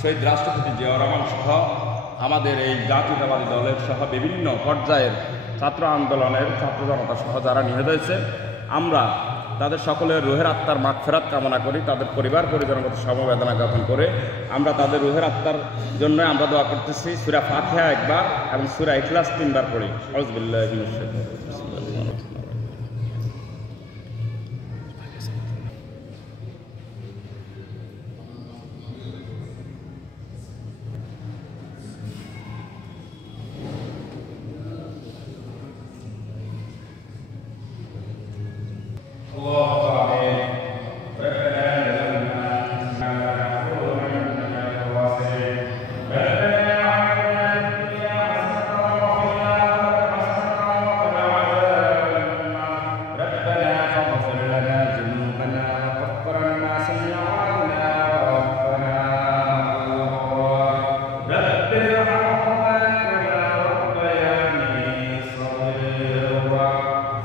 শহীদ রাষ্ট্রপতি জিয়াউর রহমান সহ আমাদের এই জাতীয়তাবাদী দলের সহ বিভিন্ন পর্যায়ের ছাত্র আন্দোলনের ছাত্র জনতা সহ যারা নিহত হয়েছে, আমরা তাদের সকলের রুহের আত্মার মাগফিরাত কামনা করি। তাদের পরিবার পরিজনের প্রতি সমবেদনা জ্ঞাপন করে আমরা তাদের রুহের আত্মার জন্য আমরা দোয়া করতেছি। সূরা ফাতিহা একবার এবং সূরা ইখলাস 3 বার পড়ি। আউযুবিল্লাহি মিনাশ শাইতানির রাজিম।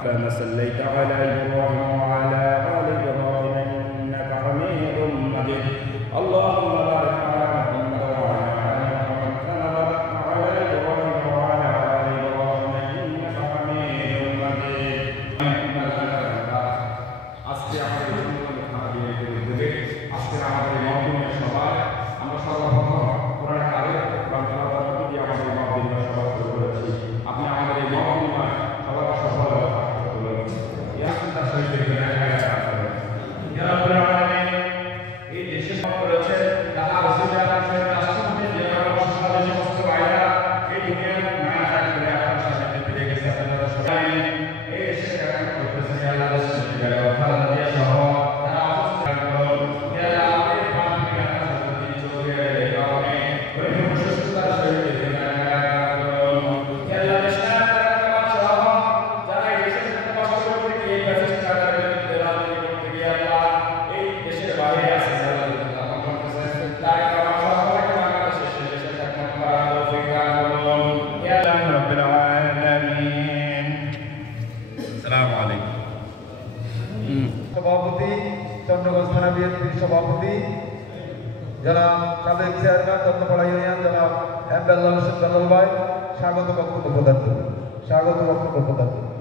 كما صليت على إبراهيم وعلى آل إبراهيم إنك حميد مجيد اللهم بارك على محمد وعلى آل محمد كما باركت على إبراهيم وعلى آل إبراهيم إنك حميد مجيد আজকে আমাদের আজকে আমাদের মহদিনের সভায় আমরা সর্বপ্রথম কোরআন কারিম দিয়ে আমাদের মহদিনের সভা শুরু করেছি। আপনি আমাদের এই মহদিনের সভাকে সফল এই দেশে করেছে তারা রাষ্ট্রপতি সমস্ত ভাইরা এই দুনিয়ার মায়া থাকবে আপনার সাথে ফিরে গেছে। আপনারা সবাই এই দেশে কেমন করতেছেন আল্লাহ সহ তারা অবস্থান সভাপতি চন্দ্রগঞ্জ থানা বিএনপির সভাপতি জনাব সাবেক চেয়ারম্যান দত্তপাড়া ইউনিয়ন জনাব এম বেল্লাল হোসেন বেল্লাল ভাই স্বাগত বক্তব্য প্রদান করবেন। স্বাগত বক্তব্য প্রদান করবেন।